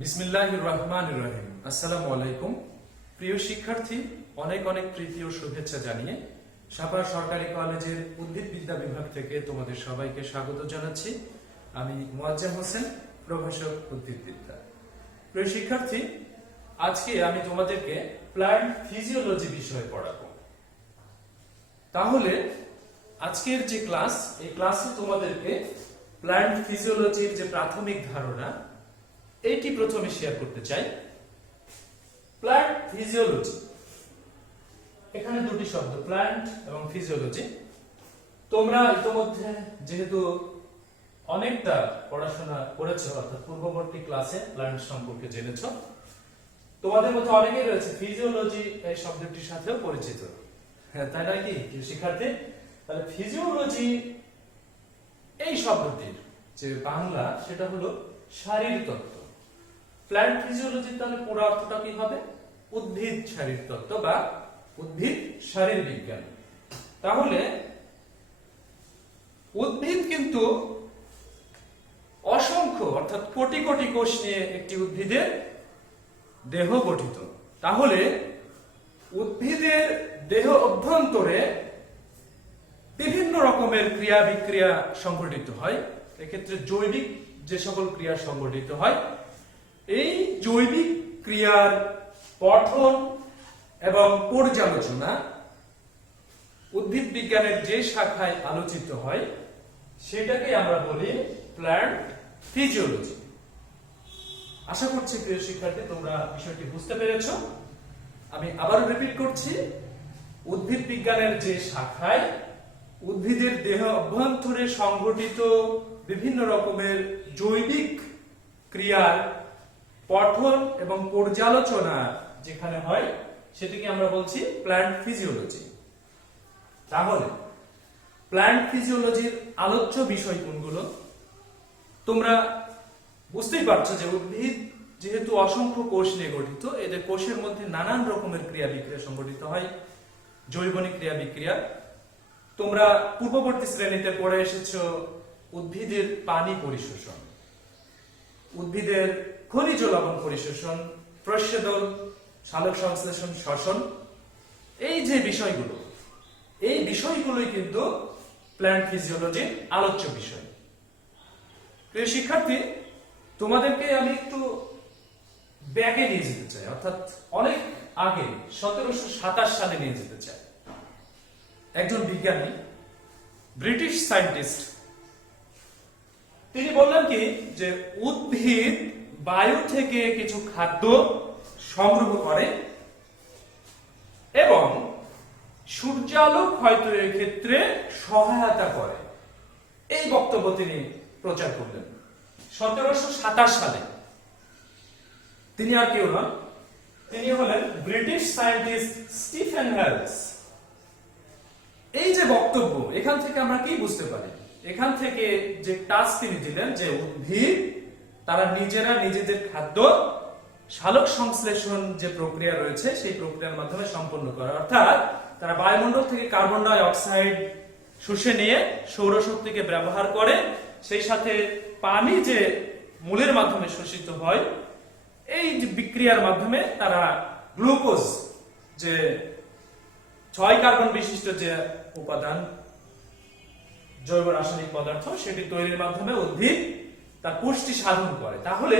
বিসমিল্লাহির রহমানির রহিম। আসসালামু আলাইকুম। প্রিয় শিক্ষার্থী, অনেক অনেক প্রীতি ও শুভেচ্ছা জানিয়ে সাপাড়া সরকারি কলেজের উদ্ভিদবিদ্যা বিভাগ থেকে তোমাদের সবাইকে স্বাগত জানাচ্ছি। আমি মুয়াজ্জেম হোসেন, প্রভাষক উদ্ভিদবিদ্যা। প্রিয় শিক্ষার্থী, আজকে আমি তোমাদেরকে প্ল্যান্ট ফিজিওলজি বিষয় পড়াবো। তাহলে আজকের যে ক্লাস, এই ক্লাসে তোমাদেরকে প্ল্যান্ট ফিজিওলজির যে প্রাথমিক ধারণা এইটি প্রথমে শেয়ার করতে চাই। প্ল্যান্ট ফিজিওলজি, এখানে দুটি শব্দ, প্ল্যান্ট এবং ফিজিওলজি। তোমরা ইতিমধ্যে যেহেতু অনেকটা পড়াশোনা করেছো, অর্থাৎ পূর্ববর্তী ক্লাসে প্ল্যান্ট সম্পর্কে জেনেছো, তোমাদের মধ্যে অনেকেই রয়েছে ফিজিওলজি এই শব্দটির সাথেও পরিচিত। হ্যাঁ, তাই নয় কি শিক্ষার্থী? তাহলে ফিজিওলজি এই শব্দটির যে বাংলা, সেটা হলো শারীরতত্ত্ব। প্ল্যান্ট ফিজিওলজি তাহলে পুরো অর্থটা কি হবে? উদ্ভিদ শারীরতত্ত্ব বা উদ্ভিদ শারীর বিজ্ঞান। তাহলে উদ্ভিদ কিন্তু অসংখ্য, অর্থাৎ কোটি কোটি কোষ নিয়ে একটি উদ্ভিদের দেহ গঠিত। তাহলে উদ্ভিদের দেহ অভ্যন্তরে বিভিন্ন রকমের ক্রিয়া বিক্রিয়া সংঘটিত হয়। এক্ষেত্রে জৈবিক যে সকল ক্রিয়া সংঘটিত হয়, এই জৈবিক ক্রিয়ার পঠন এবং পর্যালোচনা উদ্ভিদ বিজ্ঞানের যে শাখায় আলোচিত হয় সেটাকে আমরা বলি প্ল্যান্ট ফিজিওলজি। আশা করছি প্রিয় শিক্ষার্থী তোমরা বিষয়টি বুঝতে পেরেছ। আমি আবার রিপিট করছি, উদ্ভিদ বিজ্ঞানের যে শাখায় উদ্ভিদের দেহ অভ্যন্তরে সংঘটিত বিভিন্ন রকমের জৈবিক ক্রিয়ার পঠন এবং পর্যালোচনা যেখানে হয় সেটিকে আমরা বলছি প্ল্যান্ট ফিজিওলজি। তাহলে প্ল্যান্ট ফিজিওলজির আলোচ্য বিষয় কোনগুলো? তোমরা বুঝতেই পারছো যে উদ্ভিদ যেহেতু অসংখ্য কোষ নিয়ে গঠিত, এদের কোষের মধ্যে নানান রকমের ক্রিয়া বিক্রিয়া সংঘটিত হয়, জৈবনিক ক্রিয়া বিক্রিয়া। তোমরা পূর্ববর্তী শ্রেণীতে পড়ে এসেছো উদ্ভিদের পানি পরিশোষণ, উদ্ভিদের খনিজ লবণ পরিশোষণ, প্রস্বেদন, সালোক সংশ্লেষণ, শ্বসন। এই যে বিষয়গুলো, এই বিষয়গুলোই কিন্তু প্ল্যান্ট ফিজিওলজির আলোচ্য বিষয়। প্রিয় শিক্ষার্থী, তোমাদেরকে আমি একটু ব্যাগে নিয়ে যেতে চাই, অর্থাৎ অনেক আগে 1727 সালে নিয়ে যেতে চাই। একজন বিজ্ঞানী, ব্রিটিশ সায়েন্টিস্ট, তিনি বললেন কি যে উদ্ভিদ বায়ু থেকে কিছু খাদ্য সংগ্রহ করে এবং সূর্যালোক হয়তো এর ক্ষেত্রে সহায়তা করে। এই বক্তব্য তিনি প্রচার করলেন 1727 সালে। তিনি আর কেউ নন, তিনি হলেন ব্রিটিশ সায়েন্টিস্ট স্টিফেন হেলস। এই যে বক্তব্য, এখান থেকে আমরা কি বুঝতে পারি? এখান থেকে যে টাস্ক তিনি দিলেন যে উদ্ভিদ তারা নিজেরা নিজেদের খাদ্য সালোক সংশ্লেষণ যে প্রক্রিয়া রয়েছে সেই প্রক্রিয়ার মাধ্যমে সম্পন্ন করে, অর্থাৎ তারা বায়ুমণ্ডল থেকে কার্বন ডাই অক্সাইড শুষে নিয়ে সৌরশক্তিকে ব্যবহার করে, সেই সাথে পানি যে মূলের মাধ্যমে শোষিত হয়, এই যে বিক্রিয়ার মাধ্যমে তারা গ্লুকোজ, যে 6 কার্বন বিশিষ্ট যে উপাদান, জৈব রাসায়নিক পদার্থ, সেটি তৈরির মাধ্যমে উদ্ভিদ তার পুষ্টি সাধন করে। তাহলে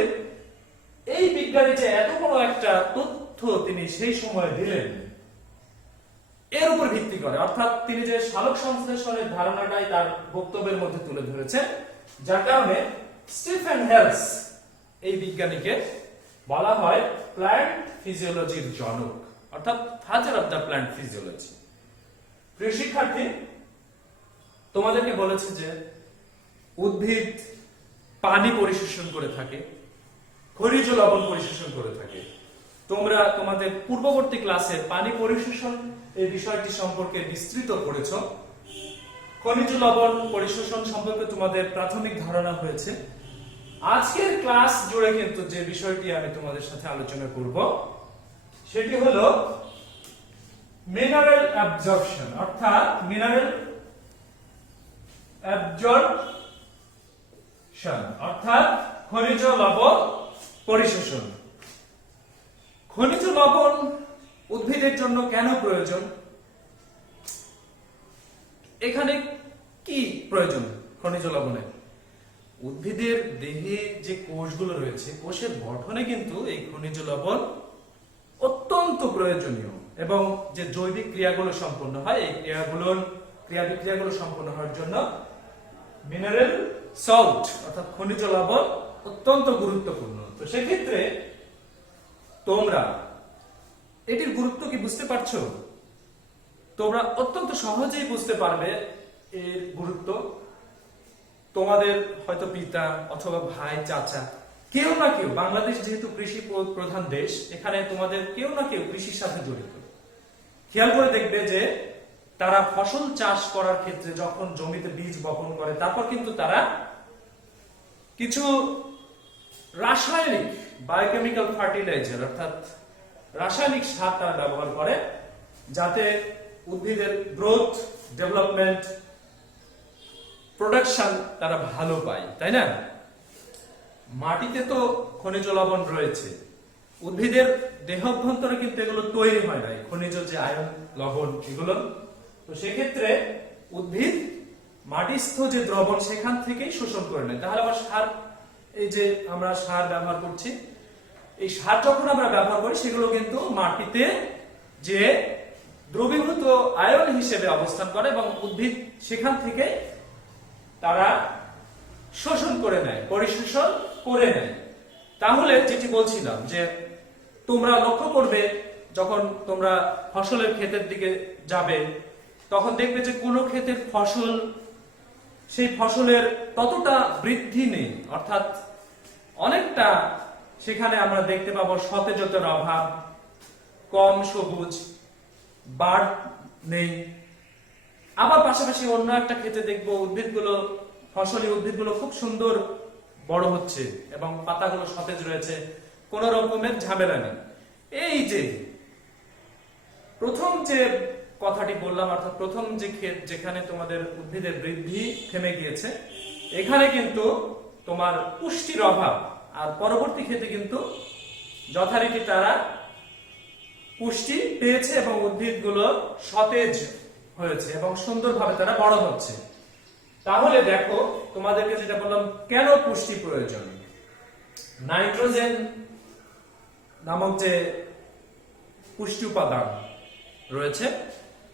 এই বিজ্ঞানী যে এত বড় একটা তথ্য তিনি সেই সময় দিলেন, এর উপর ভিত্তি করে, অর্থাৎ তিনি যে সালোক সংশ্লেষণের ধারণাটাই তার বক্তব্যের মধ্যে তুলে ধরেছেন, যার কারণে স্টিফেন হেলস এই বিজ্ঞানীকে বলা হয় প্ল্যান্ট ফিজিওলজির জনক, অর্থাৎ father of the plant physiology. প্রিয় শিক্ষার্থী, তোমাদেরকে বলেছে যে উদ্ভিদ পানি পরিশোষণ করে থাকে, খনিজ লবণ পরিশোষণ করে থাকে। তোমরা তোমাদের পূর্ববর্তী ক্লাসে পানি পরিশোষণ এই বিষয়টি সম্পর্কে বিস্তৃত করেছ। খনিজ লবণ পরিশোষণ সম্পর্কে তোমাদের প্রাথমিক ধারণা হয়েছে। আজকের ক্লাস জুড়ে কিন্তু যে বিষয়টি আমি তোমাদের সাথে আলোচনা করব সেটি হলো মিনারেল অ্যাবজর্পশন, অর্থাৎ মিনারেল অ্যাবজর্পশন, অর্থাৎ খনিজ লবণ পরিশোষণ। খনিজ লবণ উদ্ভিদের জন্য কেন প্রয়োজন? এখানে কি প্রয়োজন খনিজ লবণের? উদ্ভিদের দেহে যে কোষগুলো রয়েছে, কোষের গঠনে কিন্তু এই খনিজ লবণ অত্যন্ত প্রয়োজনীয়, এবং যে জৈবিক ক্রিয়াগুলো সম্পন্ন হয় এই ক্রিয়াগুলো সম্পন্ন হওয়ার জন্য মিনারেল সল্ট অর্থাৎ খনিজ লবণ অত্যন্ত গুরুত্বপূর্ণ। তো সেক্ষেত্রে তোমরা এটির গুরুত্ব কি বুঝতে পারছো? তোমরা অত্যন্ত সহজেই বুঝতে পারবে এর গুরুত্ব। তোমাদের হয়তো পিতা অথবা ভাই, চাচা, কেউ না কেউ, বাংলাদেশ যেহেতু কৃষি প্রধান দেশ, এখানে তোমাদের কেউ না কেউ কৃষির সাথে জড়িত। খেয়াল করে দেখবে যে তারা ফসল চাষ করার ক্ষেত্রে যখন জমিতে বীজ বপন করে, তারপর কিন্তু তারা কিছু রাসায়নিক বায়োকেমিক্যাল ফার্টিলাইজার অর্থাৎ রাসায়নিক সার তারা ব্যবহার করে, যাতে উদ্ভিদের গ্রোথ, ডেভেলপমেন্ট, প্রোডাকশন তারা ভালো পায়, তাই না? মাটিতে তো খনিজ লবণ রয়েছে, উদ্ভিদের দেহ অভ্যন্তরে কিন্তু এগুলো তৈরি হয় না, খনিজ যে আয়ন, লবণ এগুলো। তো সেক্ষেত্রে উদ্ভিদ মাটিস্থ যে দ্রবণ সেখান থেকেই শোষণ করে নেয়। তাহলে আবার সার, এই যে আমরা সার ব্যবহার করছি, এই সার যখন আমরা ব্যবহার করি সেগুলো কিন্তু মাটিতে যে দ্রবীভূত আয়ন হিসেবে অবস্থান করে এবং উদ্ভিদ সেখান থেকে তারা শোষণ করে নেয়, পরিশোষণ করে নেয়। তাহলে যেটি বলছিলাম যে তোমরা লক্ষ্য করবে যখন তোমরা ফসলের ক্ষেতের দিকে যাবে, তখন দেখবে যে কোনো ক্ষেতের ফসল, সেই ফসলের ততটা বৃদ্ধি নেই, অর্থাৎ অনেকটা সেখানে আমরা দেখতে পাবো সতেজতার অভাব, কম সবুজ, বাড় নেই। আবার পাশাপাশি অন্য একটা ক্ষেতে দেখবো ফসলি উদ্ভিদগুলো খুব সুন্দর বড় হচ্ছে এবং পাতাগুলো সতেজ রয়েছে, কোন রকমের ঝামেলা নেই। এই যে প্রথম যে কথাটি বললাম, অর্থাৎ প্রথম যে ক্ষেত যেখানে তোমাদের উদ্ভিদের বৃদ্ধি থেমে গিয়েছে, এখানে কিন্তু তোমার পুষ্টির অভাব, আর পরবর্তী ক্ষেত্রে কিন্তু যথারীতি তারা পুষ্টি পেয়েছে এবং উদ্ভিদগুলো সতেজ হয়েছে এবং সুন্দরভাবে তারা বড় হচ্ছে। তাহলে দেখো তোমাদেরকে যেটা বললাম, কেন পুষ্টি প্রয়োজন। নাইট্রোজেন নামক যে পুষ্টি উপাদান রয়েছে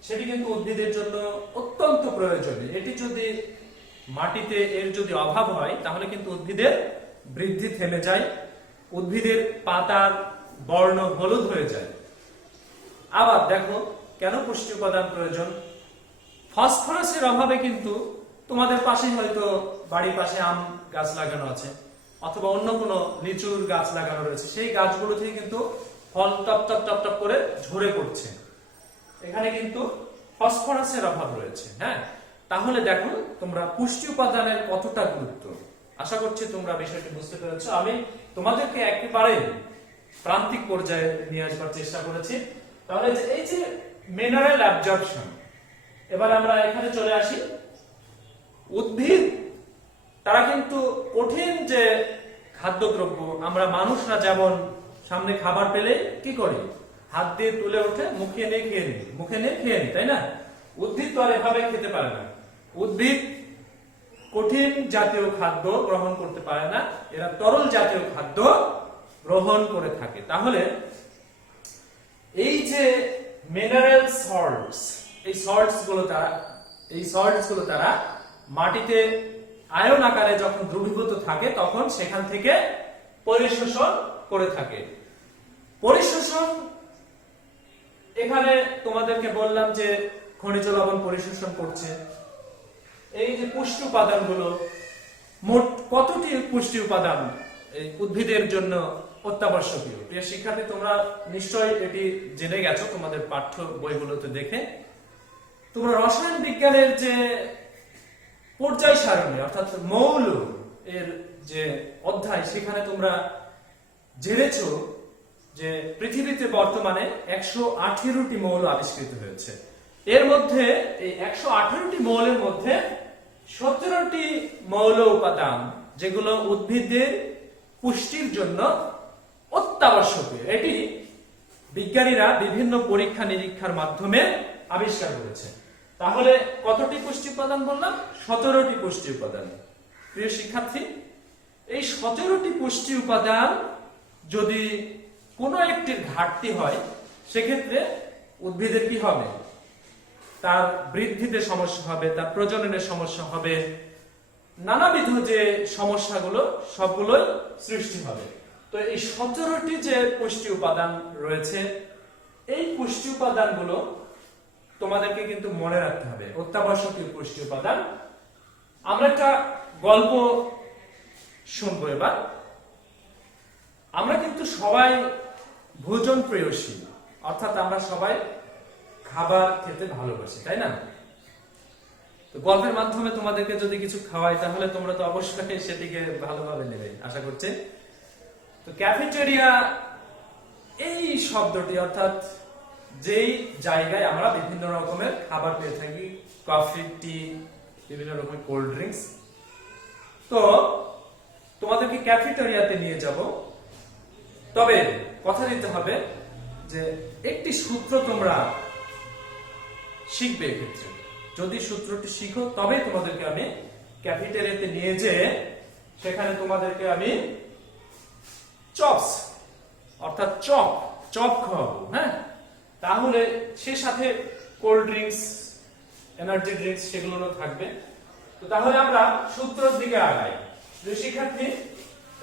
সেটি কিন্তু উদ্ভিদের জন্য অত্যন্ত প্রয়োজনীয়। এটি যদি মাটিতে এর যদি অভাব হয় তাহলে কিন্তু উদ্ভিদের বৃদ্ধি থেমে যায়, উদ্ভিদের পাতার বর্ণ হলুদ হয়ে যায়। আবার দেখো কেন পুষ্টি উপাদান প্রয়োজন। ফসফরাসের অভাবে কিন্তু তোমাদের পাশেই হয়তো বাড়ির পাশে আম গাছ লাগানো আছে অথবা অন্য কোনো লিচুর গাছ লাগানো রয়েছে, সেই গাছগুলো থেকে কিন্তু ফল টপ টপ টপ টপ করে ঝরে পড়ছে, এখানে কিন্তু ফসফরাসের অভাব রয়েছে। হ্যাঁ, তাহলে দেখো তোমরা পুষ্টি উপাদানের কতটা গুরুত্ব। আশা করছি তোমরা বিষয়টি বুঝতে পেরেছো। আমি তোমাদেরকে একেবারে প্রান্তিক পর্যায়ে নিয়ে আসবার চেষ্টা করেছি। তাহলে এই যে মিনারেল অ্যাবজর্পশন, এবার আমরা এখানে চলে আসি। উদ্ভিদ তারা কিন্তু কঠিন যে খাদ্যদ্রব্য, আমরা মানুষরা যেমন সামনে খাবার পেলে কি করি, হাত দিয়ে তুলে উঠে মুখে নিয়ে খেয়ে নিই, তাই না? উদ্ভিদ তো আর এভাবে খেতে পারে না। উদ্ভিদ কঠিন জাতীয় খাদ্য গ্রহণ করতে পারে না, এরা তরল জাতীয় খাদ্য গ্রহণ করে থাকে। তাহলে এই যে মিনারেল সল্টস, এই সল্টস গুলো তারা মাটিতে আয়ন আকারে যখন দ্রবীভূত থাকে তখন সেখান থেকে পরিশোষণ করে থাকে। পরিশোষণ, এখানে তোমাদেরকে বললাম যে খনিজ লবণ পরিশোষণ করছে। এই যে পুষ্টি উপাদানগুলো, মোট কতটি পুষ্টি উপাদান এই উদ্ভিদের জন্য অত্যাবশ্যকীয়? প্রিয় শিক্ষার্থী, তোমরা নিশ্চয়ই এটি জেনে গেছো তোমাদের পাঠ্য বইগুলোতে দেখে। তোমরা রসায়ন বিজ্ঞানের যে পর্যায় সারণী অর্থাৎ মৌল এর যে অধ্যায়, সেখানে তোমরা জেনেছো যে পৃথিবীতে বর্তমানে 118টি মৌল আবিষ্কৃত হয়েছে। এর মধ্যে এই 118টি মৌলের মধ্যে 17টি মৌল উপাদান যেগুলো উদ্ভিদের পুষ্টির জন্য অত্যাবশ্যকীয়। এটি বিজ্ঞানীরা বিভিন্ন পরীক্ষা নিরীক্ষার মাধ্যমে আবিষ্কার করেছে। তাহলে কতটি পুষ্টি উপাদান বললাম? 17টি পুষ্টি উপাদান। প্রিয় শিক্ষার্থী, এই 17টি পুষ্টি উপাদান যদি কোনো একটির ঘাটতি হয়, সেক্ষেত্রে উদ্ভিদের কি হবে? তার বৃদ্ধিতে সমস্যা হবে, তার প্রজননের সমস্যা হবে, নানাবিধ যে সমস্যাগুলো সবগুলোই সৃষ্টি হবে। তো এই 17টি যে পুষ্টি উপাদান রয়েছে, এই পুষ্টি উপাদানগুলো তোমাদেরকে কিন্তু মনে রাখতে হবে, অত্যাবশ্যকীয় পুষ্টি উপাদান। আমরা একটা গল্প শুনবো এবার। আমরা কিন্তু সবাই ভোজন প্রেয়সী, অর্থাৎ আমরা সবাই খাবার খেতে ভালোবাসি, তাই না? তো গল্পের মাধ্যমে তোমাদেরকে যদি কিছু খাওয়াই, তাহলে তোমরা তো অবশ্যই সেটিকে ভালোভাবে নেবে আশা করছি। তো ক্যাফেটেরিয়া এই শব্দটি, অর্থাৎ যেই জায়গায় আমরা বিভিন্ন রকমের খাবার পেয়ে থাকি, কফি, টি, বিভিন্ন রকমের কোল্ড ড্রিঙ্কস। তো তোমাদেরকে ক্যাফেটেরিয়াতে নিয়ে যাব। তবে কথা দিতে হবে যে একটি সূত্র তোমরা শিখবে। এক্ষেত্রে যদি সূত্রটি শিখো, তবে তোমাদেরকে আমি ক্যাফেটেরিয়াতে নিয়ে যেয়ে সেখানে তোমাদেরকে আমি চপস, অর্থাৎ চপ খাওয়াবো। হ্যাঁ, তাহলে সে সাথে কোল্ড ড্রিঙ্কস, এনার্জি ড্রিঙ্কস সেগুলো থাকবে। তো তাহলে আমরা সূত্রের দিকে আগাই। যে শিক্ষার্থী,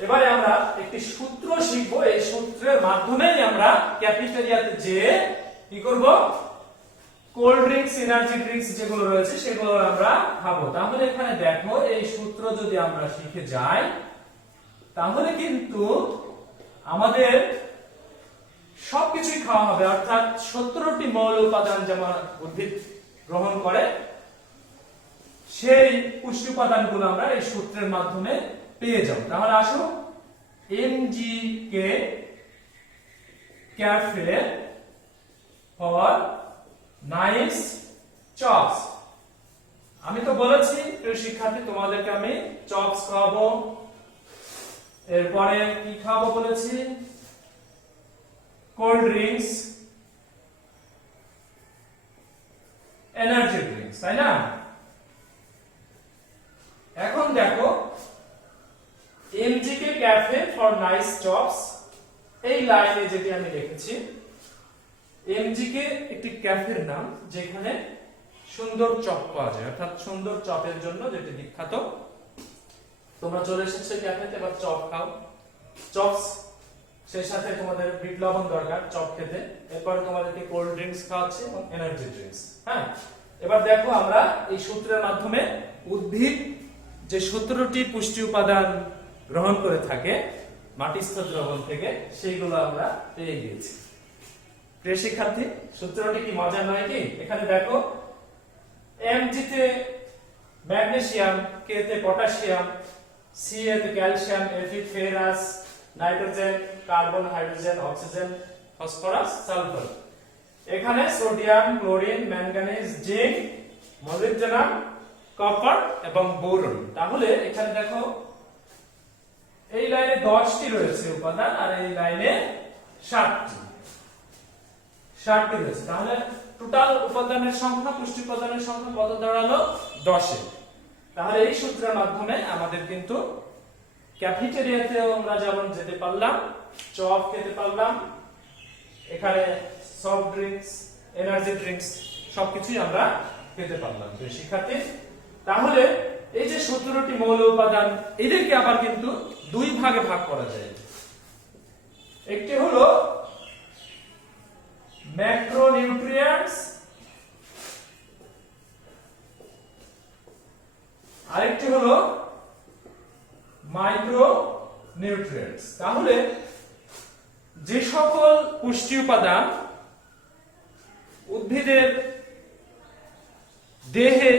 এবারে আমরা একটি সূত্র শিখবো। এই সূত্রের মাধ্যমেই আমরা ক্যাফেটেরিয়াতে যেয়ে কি করব? কোল্ড ড্রিঙ্কস, এনার্জি ড্রিঙ্কস যেগুলো রয়েছে সেগুলো আমরা খাবো। তাহলে এখানে দেখো, এই সূত্র যদি আমরা শিখে যাই, তাহলে কিন্তু আমাদের সবকিছুই খাওয়া হবে। অর্থাৎ 17টি মৌল উপাদান যেমন উদ্ভিদ গ্রহণ করে, সেই পুষ্টি উপাদানগুলো আমরা এই সূত্রের মাধ্যমে পেয়ে যাব। তাহলে আসো, এমজিকে ক্যাফে ফর নাইস চপস। আমি তো বলেছি প্রিয় শিক্ষার্থী, তোমাদেরকে আমি চপস খাওয়াবো। এরপরে কি খাওয়াবো বলেছি? কোল্ড ড্রিঙ্কস, এনার্জি ড্রিঙ্কস, তাই না? এখন দেখো, এমজিকে ক্যাফে ফর নাইস চপস, এই লাইনে যেটি আমি লিখেছি, এমজিকে একটি ক্যাফের নাম যেখানে সুন্দর চপ পাওয়া যায়, অর্থাৎ সুন্দর চপের জন্য যেটি বিখ্যাত। তোমরা চলে এসেছো ক্যাফেতে, এবার চপ খাও। চপস, সেই সাথে তোমাদের বিট লবণ দরকার চপ খেতে। এরপরে তোমাদেরকে কোল্ড ড্রিঙ্কস খাওয়াচ্ছে এবং এনার্জি ড্রিঙ্কস। হ্যাঁ, এবার দেখো, আমরা এই সূত্রের মাধ্যমে উদ্ভিদ যে 17টি পুষ্টি উপাদান গ্রহণ করে থাকে মাটিস্থ দ্রবণ থেকে, সেইগুলো আমরা পেয়ে গিয়েছি। প্রিয় শিক্ষার্থী, সূত্রটি কি মজা নয় কি? এখানে দেখো, এমজি তে ম্যাগনেসিয়াম, কে তে পটাশিয়াম, সি এ তে calcium, F A ferrous, nitrogen, carbon, hydrogen, oxygen, phosphorus, sulphur. এখানে sodium, chlorine, manganese, zinc, molybdenum, copper এবং বোরন। তাহলে এখানে দেখো, এই লাইনে 10টি রয়েছে উপাদান, আর এই লাইনে 60টি রয়েছে। তাহলে টোটাল উপাদানের সংখ্যা, পুষ্টি উপাদানের সংখ্যা কত দাঁড়ালো? 10। তাহলে এই সূত্রের মাধ্যমে আমাদের কিন্তু ক্যাফেটেরিয়াতেও আমরা যেমন যেতে পারলাম, চপ খেতে পারলাম, এখানে সফট ড্রিঙ্কস, এনার্জি ড্রিঙ্কস সবকিছুই আমরা খেতে পারলাম। তো শিক্ষার্থী, তাহলে এই যে 17টি মৌল উপাদান, এদেরকে আবার কিন্তু দুই ভাগে ভাগ করা যায়। একটি হলো ম্যাক্রোনিউট্রিয়েন্টস, আরেকটি হলো মাইক্রোনিউট্রিয়েন্টস। তাহলে যে সকল পুষ্টি উপাদান উদ্ভিদের দেহে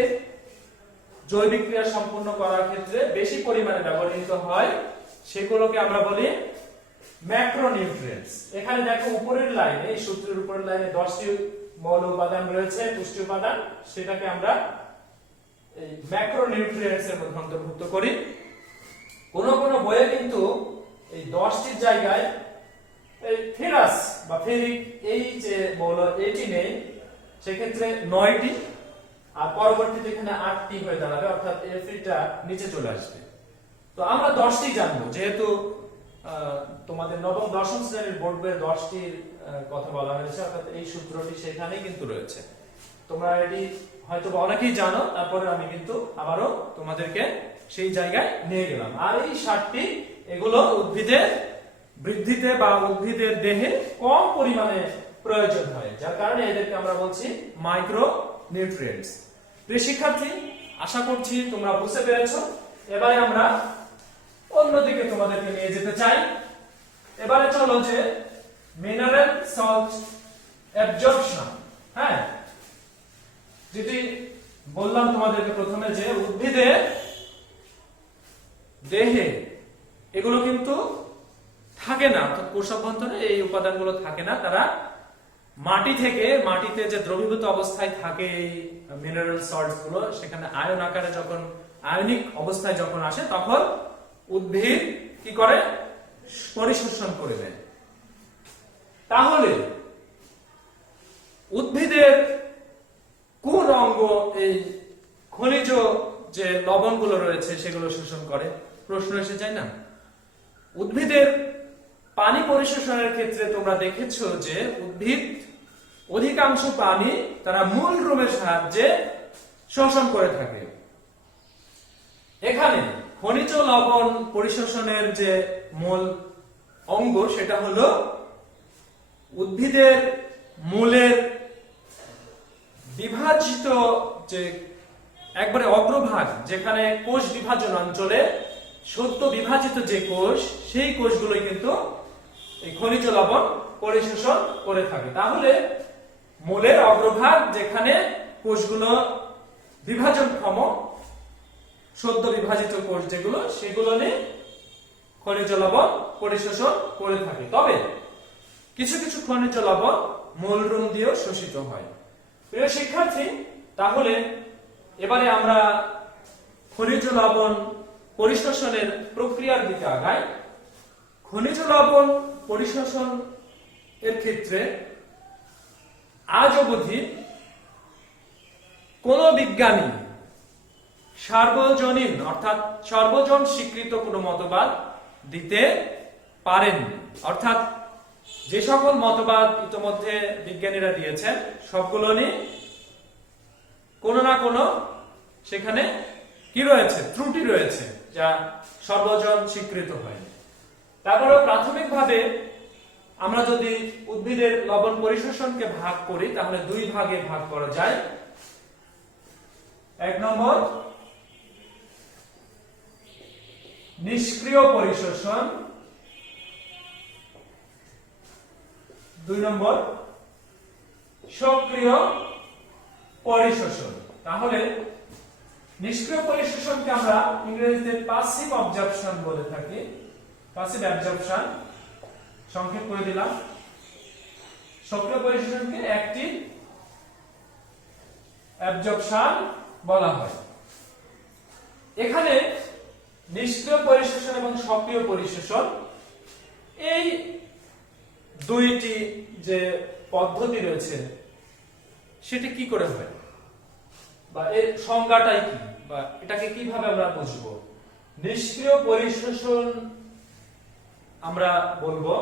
জৈবিক ক্রিয়া সম্পন্ন করার ক্ষেত্রে বেশি পরিমাণে ব্যবহৃত হয়, সেগুলোকে আমরা বলি ম্যাক্রোনিউট্রিয়েন্টস। এখানে দেখো, উপরের লাইনে, এই সূত্রের উপরের লাইনে 10টি মৌল উপাদান রয়েছে, পুষ্টি উপাদান, সেটাকে আমরা এই ম্যাক্রোনিউট্রিয়েন্টস এর মধ্যে অন্তর্ভুক্ত করি। কোন কোন বইয়ে কিন্তু এই 10টির জায়গায় এই ফেরাস বা ফেরিক এই যে মৌল এটি নেই, সেক্ষেত্রে 9টি, আর পরবর্তীতে এখানে 8টি হয়ে দাঁড়াবে, অর্থাৎ Fe-টা নিচে চলে আসবে। তো আমরা 10টি জানবো, যেহেতু তোমাদের নবম দশম শ্রেণীর বোর্ড বইয়ে 10টির কথা বলা হয়েছে, অর্থাৎ এই সূত্রটি সেখানেই কিন্তু রয়েছে। তোমরা এটি হয়তো অনেকেই জানো, তারপরে আমি কিন্তু আবারও তোমাদেরকে সেই জায়গায় নিয়ে গেলাম। আর এই 7টি এগুলো উদ্ভিদের বৃদ্ধিতে বা উদ্ভিদের দেহে কম পরিমাণে প্রয়োজন হয়, যার কারণে এদেরকে আমরা বলছি মাইক্রো নিউট্রিয়েন্টস। প্রিয় শিক্ষার্থী, আশা করছি তোমরা বুঝতে পেরেছো। এবারে আমরা অন্যদিকে তোমাদেরকে নিয়ে যেতে চাই। এবারে চলো যে মিনারেল সল্ট অ্যাবজর্পশন, হ্যাঁ, যেটি বললাম তোমাদেরকে প্রথমে, যে উদ্ভিদের দেহে এগুলো কিন্তু থাকে না, অর্থাৎ কোষ অভ্যন্তরে এই উপাদানগুলো থাকে না, তারা মাটি থেকে, মাটিতে যে দ্রবীভূত অবস্থায় থাকে এই মিনারেল সল্টস গুলো, সেখানে আয়ন আকারে যখন, আয়নিক অবস্থায় যখন আসে, তখন উদ্ভিদ কি করে, পরিশোষণ করে নেয়। তাহলে উদ্ভিদের কোন অঙ্গ এই খনিজ যে লবণগুলো রয়েছে সেগুলো শোষণ করে? প্রশ্ন এসে যায় না? উদ্ভিদের পানি পরিশোষণের ক্ষেত্রে তোমরা দেখেছো যে উদ্ভিদ অধিকাংশ পানি তারা মূল রোমের সাহায্যে শোষণ করে থাকে। এখানে খনিজ লবণ পরিশোষণের যে মূল অঙ্গ, সেটা হলো উদ্ভিদের মূলের বিভাজিত যে একবারে অগ্রভাগ, যেখানে কোষ বিভাজন অঞ্চলে সদ্য বিভাজিত যে কোষ, সেই কোষগুলোই কিন্তু এই খনিজ লবণ পরিশোষণ করে থাকে। তাহলে মূলের অগ্রভাগ, যেখানে কোষগুলো বিভাজনক্ষম, সদ্য বিভাজিত কোষ যেগুলো, সেগুলো নিয়ে খনিজ লবণ পরিশোষণ করে থাকে। তবে কিছু কিছু খনিজ লবণ মূলরুম দিয়েও শোষিত হয়। প্রিয় শিক্ষার্থী, তাহলে এবারে আমরা খনিজ লবণ পরিশোষণের প্রক্রিয়ার দিকে আগাই। খনিজ লবণ পরিশোষণ এর ক্ষেত্রে আজ অবধি কোন বিজ্ঞানী সার্বজনীন, অর্থাৎ সর্বজন স্বীকৃত কোনো মতবাদ দিতে পারেননি। অর্থাৎ যে সকল মতবাদ ইতোমধ্যে বিজ্ঞানীরা দিয়েছেন, সবগুলো নিয়ে কোনো না কোনো সেখানে কি রয়েছে, ত্রুটি রয়েছে, যা সর্বজন স্বীকৃত হয়নি। তারপরেও প্রাথমিকভাবে আমরা যদি উদ্ভিদের লবণ পরিশোষণকে ভাগ করি, তাহলে দুই ভাগে ভাগ করা যায়। 1 নম্বর নিষ্ক্রিয় পরিশোষণ, 2 নম্বর সক্রিয় পরিশোষণ। তাহলে নিষ্ক্রিয় পরিশোষণকে আমরা ইংরেজিতে প্যাসিভ অবজর্পশন বলে থাকি। প্যাসিভ অ্যাবজর্পশন সংক্ষেপ করে দিলাম। সক্রিয় পরিশোষণকে অ্যাক্টিভ অ্যাবজর্পশন বলা হয়। এখানে নিষ্ক্রিয় পরিশোষণ এবং সক্রিয় পরিশোষণ, এই দুইটি যে পদ্ধতি রয়েছে, সেটি কি করে হয়, বা এর সংজ্ঞাটাই কি, বা এটাকে কিভাবে আমরা বুঝবো? নিষ্ক্রিয় পরিশোষণ আমরা বলবো,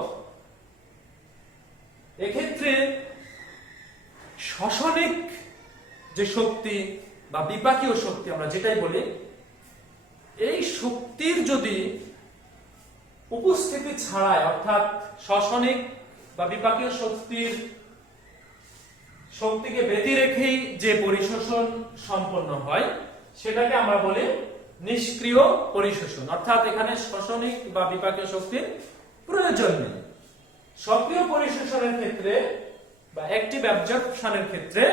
এক্ষেত্রে শ্বসনিক যে শক্তি বা বিপাকীয় শক্তি আমরা যেটাই বলি, এই শক্তির যদি উপস্থিতি ছাড়াই, অর্থাৎ শ্বসনিক বা বিপাকীয় শক্তিকে ব্যতি রেখেই যে পরিশোষণ সম্পন্ন হয়, সেটাকে আমরা বলি নিষ্ক্রিয় পরিশোষণ। অর্থাৎ এখানে শ্বসনিক বা বিপাকীয় শক্তির প্রয়োজন নেই। সক্রিয় পরিশোষণের ক্ষেত্রে বা অ্যাক্টিভ অ্যাবজর্পশনের ক্ষেত্রে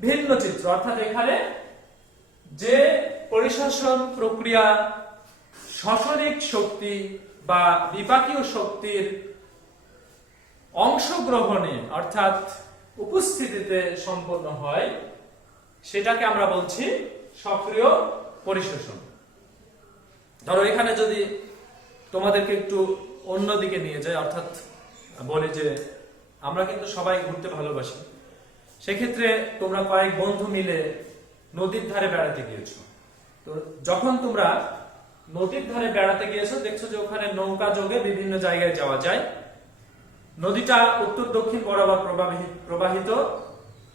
ভিন্ন চিত্র। অর্থাৎ এখানে যে পরিশোষণ প্রক্রিয়া শ্বসনিক শক্তি বা বিপাকীয় শক্তির অংশগ্রহণে, অর্থাৎ উপস্থিতিতে সম্পন্ন হয়, সেটাকে আমরা বলছি সক্রিয় পরিশোষণ। ধরো এখানে যদি তোমাদেরকে একটু অন্যদিকে নিয়ে যায়, অর্থাৎ বলি যে আমরা কিন্তু সবাই ঘুরতে ভালোবাসি। সেক্ষেত্রে তোমরা কয়েক বন্ধু মিলে নদীর ধারে বেড়াতে গিয়েছো। তো যখন তোমরা নদীর ধারে বেড়াতে গিয়েছো, দেখছো যে ওখানে নৌকা যোগে বিভিন্ন জায়গায় যাওয়া যায়। নদীটা উত্তর দক্ষিণ বরাবর প্রবাহিত।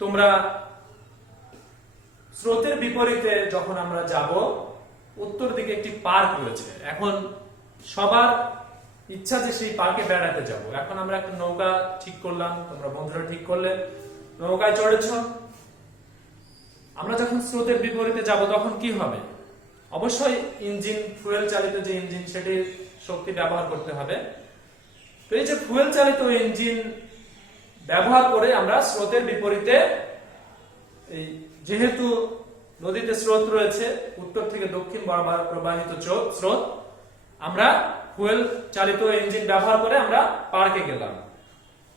তোমরা স্রোতের বিপরীতে যখন আমরা যাব, উত্তর দিকে একটি পার্ক রয়েছে। এখন সবার ইচ্ছা যে সেই পার্কে বেড়াতে যাব। এখন আমরা একটা নৌকা ঠিক করলাম, তোমরা বন্ধুরা ঠিক করলে, নৌকায় চড়েছ। আমরা যখন স্রোতের বিপরীতে যাব তখন কি হবে? অবশ্যই ইঞ্জিন, ফুয়েল চালিত যে ইঞ্জিন, সেটি শক্তি ব্যবহার করতে হবে। তো এই যে ফুয়েল চালিত ইঞ্জিন ব্যবহার করে আমরা স্রোতের বিপরীতে, এই যেহেতু নদীতে স্রোত রয়েছে, উত্তর থেকে দক্ষিণ বরাবর প্রবাহিত স্রোত, আমরা ফুয়েল চালিত ইঞ্জিন ব্যবহার করে আমরা পার্কে গেলাম,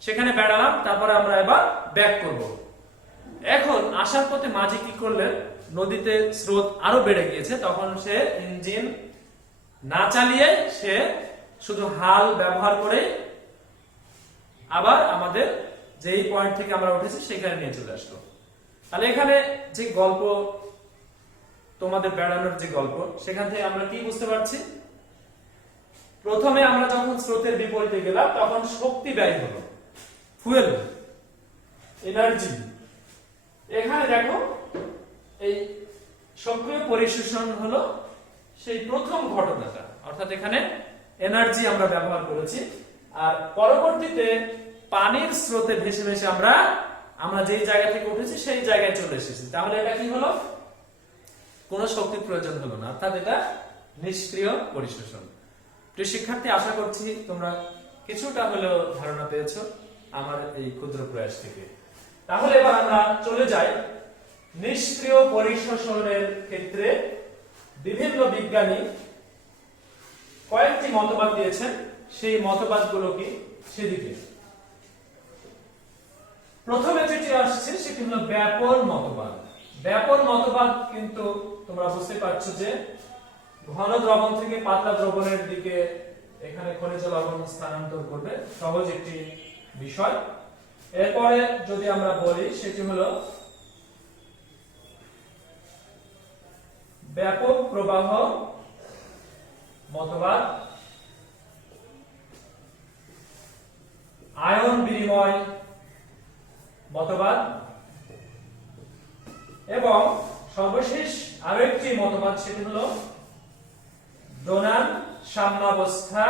সেখানে বেড়ালাম, তারপরে আমরা এবার ব্যাক করব। এখন আসার পথে মাঝি কি করলেন, নদীতে স্রোত আরো বেড়ে গিয়েছে, তখন সে ইঞ্জিন না চালিয়ে সে শুধু হাল ব্যবহার করে আবার আমাদের যেই পয়েন্ট থেকে আমরা উঠেছি সেখানে নিয়ে চলে আসলো। তাহলে এখানে যে গল্প, তোমাদের বেড়ানোর যে গল্প, সেখান থেকে আমরা কি বুঝতে পারছি? প্রথমে আমরা যখন স্রোতের বিপরীতে গেলাম তখন শক্তি ব্যয় হলো, ফুয়েল, এনার্জি। এখানে দেখো এই সক্রিয় পরিশোষণ হলো সেই প্রথম ঘটনাটা, অর্থাৎ এখানে এনার্জি আমরা ব্যবহার করেছি। আর পরবর্তীতে পানির স্রোতে ভেসে ভেসে আমরা যেই জায়গা থেকে উঠেছি সেই জায়গায় চলে এসেছি। তাহলে এটা কি হলো? কোনো শক্তির প্রয়োজন হলো না, অর্থাৎ এটা নিষ্ক্রিয় পরিশোষণ। প্রিয় শিক্ষার্থী, আশা করছি তোমরা কিছুটা হলেও ধারণা পেয়েছো আমার এই ক্ষুদ্র প্রয়াস থেকে। তাহলে এবার আমরা চলে যাই নিষ্ক্রিয় পরিশোষণের ক্ষেত্রে বিভিন্ন বিজ্ঞানী কয়েকটি মতবাদ দিয়েছেন, সেই মতবাদগুলো কি সেদিকে। প্রথমে যেটি আসছে সেটি হলো ব্যাপন মতবাদ। ব্যাপন মতবাদ কিন্তু তোমরা বুঝতে পারছো যে ঘন দ্রবণ থেকে পাতলা দ্রবণের দিকে এখানে খনিজ লবণ স্থানান্তর করবে, সহজ একটি বিষয়। এরপরে যদি আমরা বলি সেটি হলো ব্যাপক প্রবাহ মতবাদ, আয়ন বিনিময় মতবাদ, এবং সর্বশেষ আরেকটি মতবাদ সেটি হলো ডোনান সাম্যাবস্থা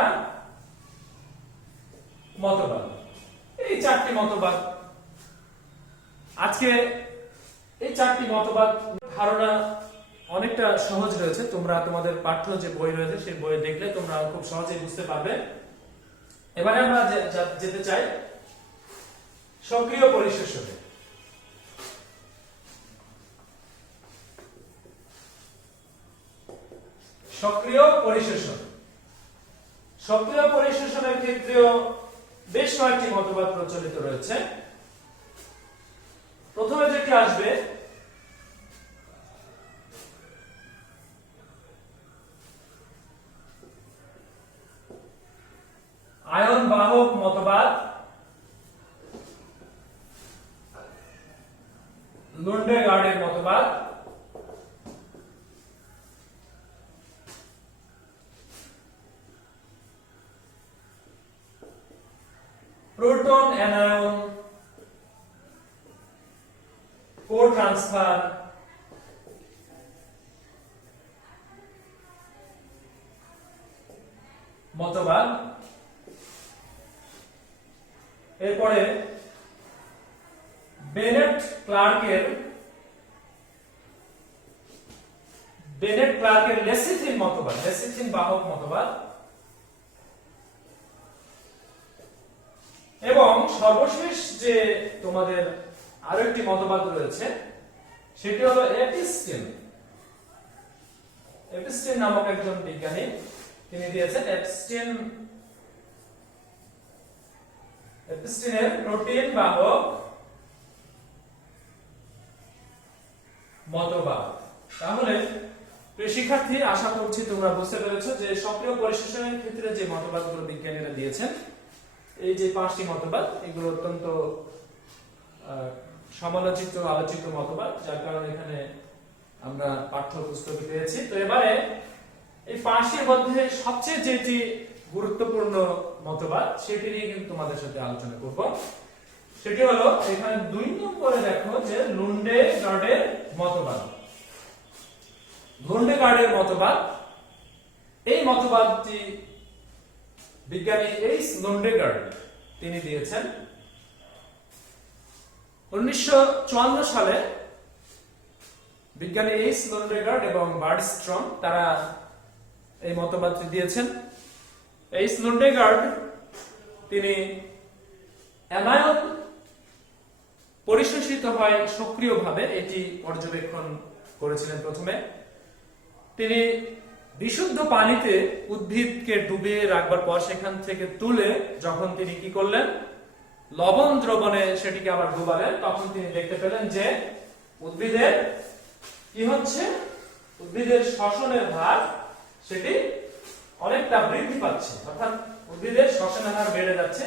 মতবাদ। এই চারটি মতবাদ, আজকে এই চারটি মতবাদ ধারণা অনেকটা সহজ রয়েছে। তোমরা তোমাদের পাঠ্য যে বই রয়েছে সেই বই দেখলে তোমরা খুব সহজেই বুঝতে পারবে। এবারে আমরা যেতে চাই সক্রিয় পরিশোষণে। সক্রিয় পরিশোষণ, সক্রিয় পরিশোষণের ক্ষেত্রেও বেশ কয়েকটি মতবাদ প্রচলিত রয়েছে। প্রথমে যেটি আসবে আয়ন বাহক মতবাদ, লুন্ডেগার্ডের মতবাদ, প্রোটন অ্যানায়ন কো-ট্রান্সফার মতবাদ। এরপরে বেনেট ক্লার্কের লেসিথিন মতবাদ, লেসিথিন বাহক মতবাদ, এবং সর্বশেষ যে তোমাদের আরো একটি মতবাদ রয়েছে সেটি হলো এপিস্টিন। এপিস্টিন নামক একজন বিজ্ঞানী, তিনি দিয়েছেন এপিস্টিনের প্রোটিন বাহক মতবাদ। তাহলে প্রিয় শিক্ষার্থী, আশা করছি তোমরা বুঝতে পেরেছো যে সক্রিয় পরিশোষণের ক্ষেত্রে যে মতবাদগুলো বিজ্ঞানীরা দিয়েছেন, এই যে 5টি মতবাদ, এগুলো অত্যন্ত সমালোচিত আলোচিত মতবাদ, যার কারণে এখানে আমরা পাঠ্যপুস্তক পেয়েছি। তো এবারে এই 5টির মধ্যে সবচেয়ে যেটি গুরুত্বপূর্ণ মতবাদ সেটি নিয়ে কিন্তু তোমাদের সাথে আলোচনা করব। সেটি হলো এখানে 2 নম্বরে দেখো যে লুন্ডেগার্ডের মতবাদ। লুন্ডেগার্ডের মতবাদ, এই মতবাদটি বিজ্ঞানী এইচ লুন্ডেগার্ড তিনি দিয়েছেন 1954 সালে। বিজ্ঞানী এইচ লুন্ডেগার্ড এবং বার্ডস্ট্রম তারা এই মতবাদটি দিয়েছেন। এইচ লুন্ডেগার্ড তিনি অ্যানায়ন পরিশোষিত হয় সক্রিয়ভাবে এটি পর্যবেক্ষণ করেছিলেন প্রথমে। তিনি বিশুদ্ধ পানিতে উদ্ভিদকে ডুবিয়ে রাখবার পর সেখান থেকে তুলে যখন তিনি কি করলেন, লবণ দ্রবণে সেটিকে আবার ডুবালেন, তখন তিনি দেখতে পেলেন যে উদ্ভিদের কি হচ্ছে, উদ্ভিদের শ্বসনের হার সেটি অনেকটা বৃদ্ধি পাচ্ছে, অর্থাৎ উদ্ভিদের শ্বসনের হার বেড়ে যাচ্ছে।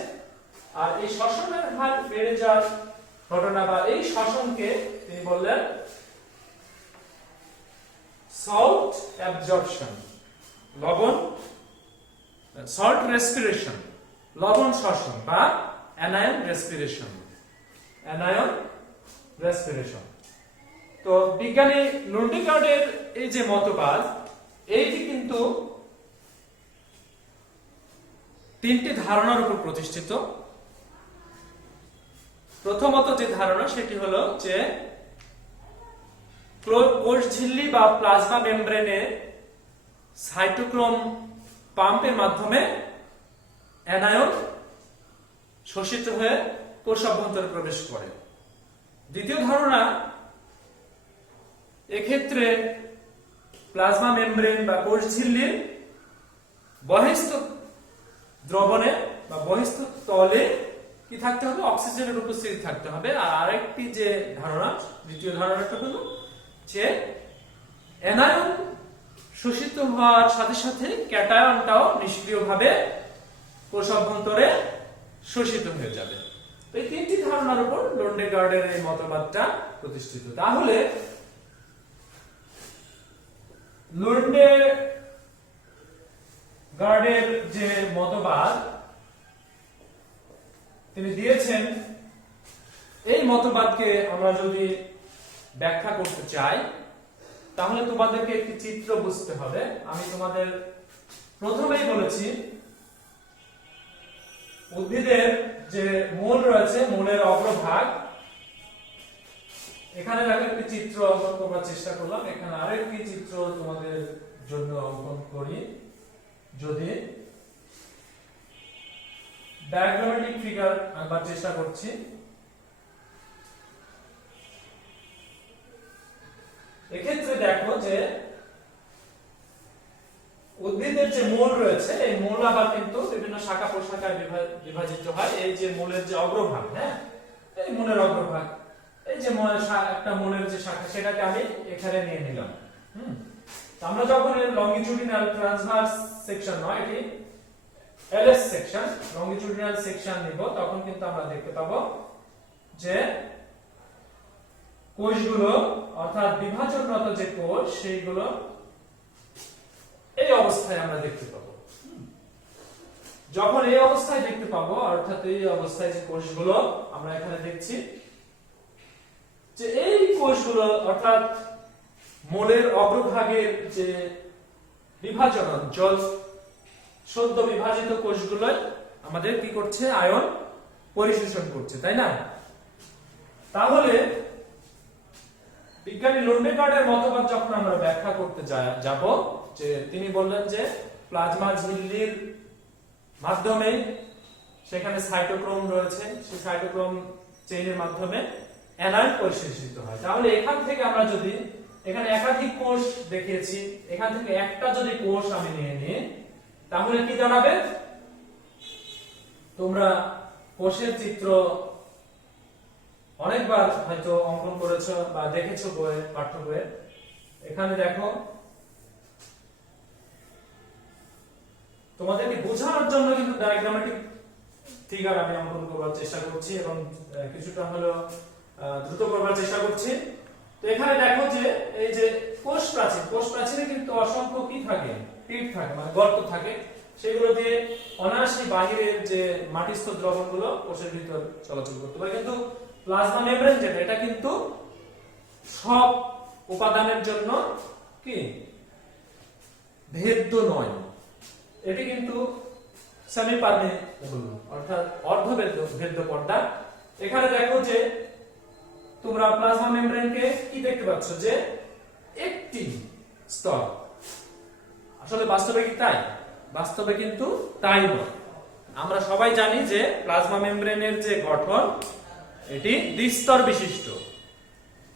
আর এই শ্বসনের হার বেড়ে যাওয়ার ঘটনা বা এই শ্বসনকে তিনি বললেন সল্ট অ্যাবজর্পশন, লবণ, সল্ট রেসপিরেশন, লবণ শ্বসন বা অ্যানায়ন রেসপিরেশন, অ্যানায়ন রেসপিরেশন। তো বিজ্ঞানী লুন্ডেগার্ডের এই যে মতবাদ, এইটি কিন্তু 3টি ধারণার উপর প্রতিষ্ঠিত। প্রথমত যে ধারণা সেটি হলো যে কোষ ঝিল্লি বা প্লাজমা মেমব্রেনে সাইটোক্রোম পাম্পের মাধ্যমে অ্যানায়ন শোষিত হয়ে কোষ অভ্যন্তরে প্রবেশ করে। দ্বিতীয় ধারণা, এক্ষেত্রে প্লাজমা মেমব্রেন বা কোষ ঝিল্লির বহিস্থ দ্রবণে বা বহিস্থ তলে কি থাকতে হবে, অক্সিজেনের উপস্থিতি থাকতে হবে। আর আরেকটি যে ধারণা, দ্বিতীয় ধারণাটা হলো যে অ্যানায়ন শোষিত হওয়ার সাথে সাথে ক্যাটায়নটাও নিষ্ক্রিয়ভাবে কোষ অভ্যন্তরে শোষিত হয়ে যাবে। তো এই 3টি ধারণার উপর লুন্ডেগার্ডের এই মতবাদটা প্রতিষ্ঠিত। তাহলে লুন্ডেগার্ডের যে মতবাদ তিনি দিয়েছেন, এই মতবাদকে আমরা যদি ব্যাখ্যা করতে চাই তাহলে তোমাদেরকে একটি চিত্র বুঝতে হবে। আমি তোমাদের প্রথমেই বলেছি উদ্ভিদের যে মূল রয়েছে, মূলের অগ্রভাগ, এখানে দেখো একটি চিত্র অঙ্কন করবার চেষ্টা করলাম। এখানে আরেকটি চিত্র তোমাদের জন্য অঙ্কন করি। যদি ডায়াগ্রামেটিক ফিগার আঁকবার চেষ্টা করছি। এক্ষেত্রে দেখো যে উদ্ভিদের যে মূল রয়েছে, এই মূল আবার কিন্তু বিভিন্ন শাখা প্রশাখায় বিভাজিত হয়। এই যে মূলের যে অগ্রভাগ, হ্যাঁ, এই মূলের অগ্রভাগ, এই যে একটা মূলের যে শাখা, সেটাকে আমি এখানে নিয়ে নিলাম। আমরা যখন লঙ্গিটিউডিনাল ট্রান্সভার্স সেকশন নয়, এটি এলএস সেকশন, লঙ্গিটিউডিনাল সেকশন নিব, তখন কিন্তু আমরা দেখতে পাবো যে কোষগুলো, অর্থাৎ বিভাজনরত যে কোষ, সেইগুলো এই অবস্থায় আমরা দেখতে পাবো। যখন এই অবস্থায় দেখতে পাবো, অর্থাৎ এই অবস্থায় যে কোষগুলো আমরা এখানে দেখছি, যে এই কোষগুলো অর্থাৎ মূলের অগ্রভাগের যে বিভাজন অঞ্চল, সদ্য বিভাজিত কোষগুলো আমাদের কি করছে, আয়ন পরিশোষণ করছে, তাই না? তাহলে বিজ্ঞানী লুন্ডেগার্ডের মতবাদ যখন আমরা ব্যাখ্যা করতে যাব, যে তিনি বললেন যে প্লাজমা ঝিল্লির মাধ্যমে সেখানে সাইটোক্রোম রয়েছে, সেই সাইটোক্রোম চেইনের মাধ্যমে অ্যানায়ন পরিশোষিত হয়। তাহলে এখান থেকে আমরা যদি, এখানে একাধিক কোষ দেখিয়েছি, এখান থেকে একটা যদি কোষ আমি নিয়ে নিই, তাহলে কি দাঁড়াবে? তোমরা কোষের চিত্র অনেকবার হয়তো অঙ্কন করেছো বা দেখেছো বইয়ে, পাঠ্য বইয়ে। এখানে দেখো তোমাদেরকে বোঝানোর জন্য কিন্তু ডায়াগ্রামেটিক ফিগার আমি অঙ্কন করার চেষ্টা করছি এবং কিছুটা হলো দ্রুত করার চেষ্টা করছি। তো এখানে দেখো যে এই যে কোষ প্রাচীরে কিন্তু অসংখ্য কি থাকে, পিট থাকে, মানে গর্ত থাকে, সেগুলো দিয়ে অনায়াসে বাহিরের যে মাটিস্থ দ্রবণগুলো কোষের ভিতর চলাচল করতে পারে। কিন্তু প্লাজমা মেমব্রেন যেটা, এটা কিন্তু সব উপাদানের জন্য কি ভেদ্য নয়, এটি কিন্তু সেমি পারমিয়েবল, অর্থাৎ ভেদ্য পর্দা। এখানে দেখো যে তোমরা প্লাজমা মেমব্রেনকে কি দেখতে পাচ্ছ যে একটি স্তর। আসলে বাস্তবে কি তাই? বাস্তবে কিন্তু তাই নয়। আমরা সবাই জানি যে প্লাজমা মেমব্রেনের যে গঠন, এটি দ্বিস্তর বিশিষ্ট।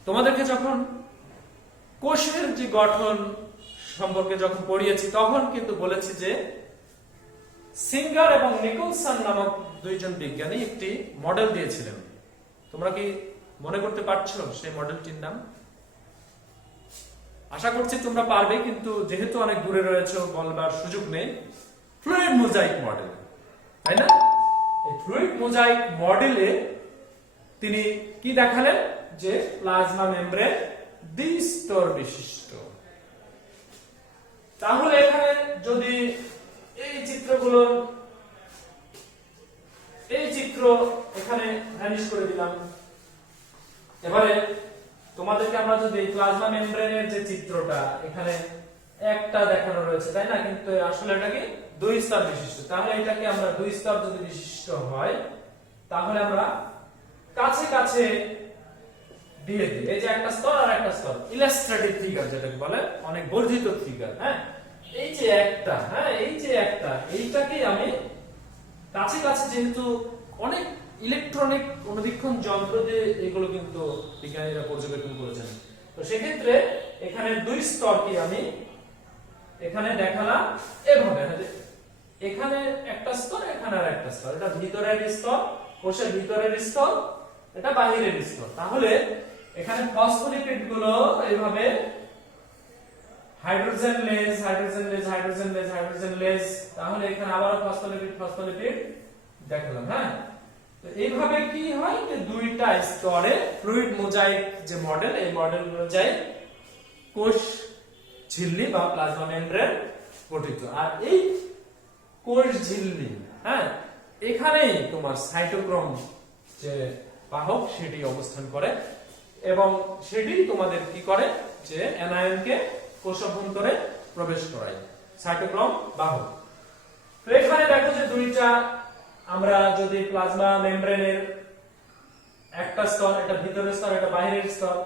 তোমাদেরকে যখন কোষের যে গঠন সম্পর্কে যখন পড়িয়েছি, তখন কিন্তু বলেছি যে সিঙ্গার এবং নিকলসন নামক দুইজন বিজ্ঞানী একটি মডেল দিয়েছিলেন। তোমরা কি মনে করতে পারছো সেই মডেলটির নাম? আশা করছি তোমরা পারবে, কিন্তু যেহেতু অনেক দূরে রয়েছে বলবার সুযোগ নেই। ফ্লুইড মোজাইক মডেল, তাই না? এই ফ্লুইড মোজাইক মডেলে তিনি কি দেখালেন যে প্লাজমা মেমব্রেন দ্বিস্তর বিশিষ্ট। তাহলে এখানে যদি এই চিত্রগুলো, এই চিত্র এখানে ভ্যানিশ করে দিলাম। এবারে তোমাদেরকে আমরা যদি প্লাজমা মেমব্রেনের যে চিত্রটা এখানে একটা দেখানো রয়েছে, তাই না? কিন্তু আসলে এটা কি দুই স্তর বিশিষ্ট। তাহলে এটাকে আমরা দুই স্তর যদি বিশিষ্ট হয়, তাহলে আমরা কাছে কাছে দিয়ে দিই। এই যে একটা স্তর আর একটা স্তর, ইলাস্ট্রেটিভ ফিগার যেটাকে বলে, অনেক বর্ধিত ফিগার। হ্যাঁ, এই যে একটা, হ্যাঁ এই যে একটা, এইটাকে আমি কাছে কাছে, যেহেতু অনেক ইলেকট্রনিক অনুবীক্ষণ যন্ত্র দিয়ে এগুলো কিন্তু বিজ্ঞানীরা পর্যবেক্ষণ করেছেন, তো সেক্ষেত্রে এখানে দুই স্তরকে আমি এখানে দেখালাম এভাবে। এখানে একটা স্তর, এখানে আর একটা স্তর, এটা ভিতরের স্তর, কোষের ভিতরের স্তর, এটা বাহিরের স্তর। তাহলে এখানে ফসফোলিপিড গুলো এইভাবে হাইড্রোজেন লেজ, হাইড্রোজেন লেজ, হাইড্রোজেন লেজ, হাইড্রোজেন লেজ, তাহলে এখানে আবার ফসফোলিপিড দেখালাম। হ্যাঁ, তো এইভাবে কি হয় যে দুইটা স্তরে ফ্লুইড মোজাইক যে মডেল, এই মডেল অনুযায়ী কোষ ঝিল্লি বা প্লাজমা মেমব্রেন গঠিত। আর এই কোষ ঝিল্লি, হ্যাঁ, এখানেই তোমার সাইটোক্রোম যে বাহক সেটি অবস্থান করে এবং সেটি তোমাদের কি করে যে অ্যানায়নকে কোষ অভ্যন্তরে প্রবেশ করায়, সাইটোক্রোম বাহক। তো এখানে দেখো যে দুইটা, আমরা যদি প্লাজমা মেমব্রেনের একটা স্তর, এটা ভিতরের স্তর, এটা বাহিরের স্তর,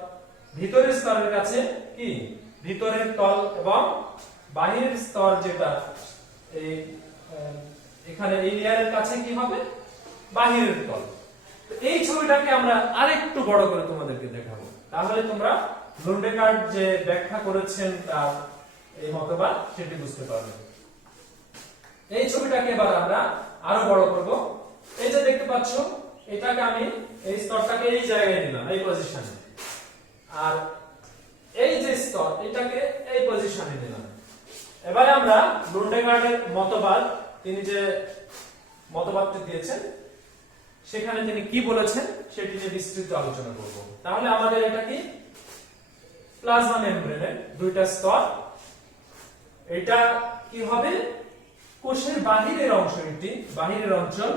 ভিতরের স্তরের কাছে কি ভিতরের তল এবং বাহিরের স্তর যেটা এই এখানে এই লেয়ারের কাছে কি হবে বাহিরের তল। এই ছবিটাকে আমরা আরেকটু বড় করে তোমাদেরকে দেখাবো, তাহলে তোমরা লুন্ডেগার্ড যে ব্যাখ্যা করেছেন তার এই মতবাদ সেটি বুঝতে পারবে। এই ছবিটাকে এবার আমরা আরো বড় করব। এই যে দেখতে পাচ্ছ, এটাকে আমি এই স্তরটাকে এই জায়গায় নিলাম, এই পজিশনে, আর এই যে স্তর এটাকে এই পজিশনে নিলাম। এবারে আমরা লুন্ডেগার্ডের মতবাদ, তিনি যে মতবাদটি দিয়েছেন সেখানে তিনি কি বলেছেন সেটি নিয়ে বিস্তৃত আলোচনা করব। তাহলে আমাদের এটা কি প্লাজমা মেমব্রেনের দুইটা স্তর, এটা কি হবে কোষের বাহিরের অংশ, এটি বাহিরের অঞ্চল,